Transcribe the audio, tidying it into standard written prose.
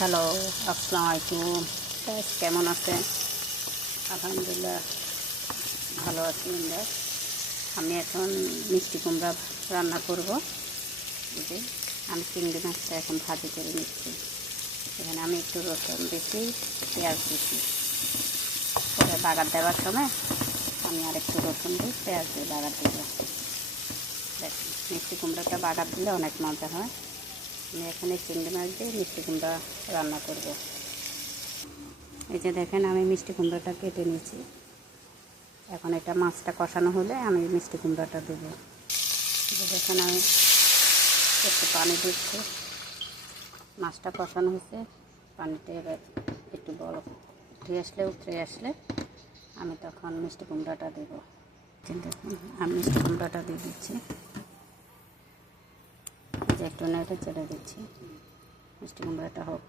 Hello, আসসালামু আলাইকুম। কেমন আছে? আলহামদুলিল্লাহ ভালো আছি আমরা। আমি এখন মিষ্টি কুমড়া রান্না করব। যে আমি চিংড়ি মাছটা এখন ভাজি করে নিচ্ছি। এখানে আমি একটু রসুন দিচ্ছি, পেঁয়াজ দিচ্ছি। পরে বাগার দেওয়ার সময় আমি আরেকটু রসুন দিই, পেঁয়াজ দিয়ে বাগার দিব। দেখুন, মিষ্টি কুমড়াটা বাগার দিলে অনেক মজা হয়। আমি এখানে চিংড়ি মাছ দিয়ে মিষ্টি কুমড়া রান্না করব। এই যে দেখেন, আমি মিষ্টি কুমড়াটা কেটে নিয়েছি। এখন এটা মাছটা কষানো হলে আমি মিষ্টি কুমড়াটা দেবো। দেখেন, আমি একটু পানি দিচ্ছি। মাছটা কষানো হয়েছে, পানিতে এবার একটু বরফ উঠে আসলে আমি তখন মিষ্টি কুমড়াটা দেবো। দেখুন, আমি মিষ্টি কুমড়াটা দিয়ে দিচ্ছি। যে একটু নেড়ে চেড়ে দিচ্ছি, মিষ্টি কুমড়াটা হোক।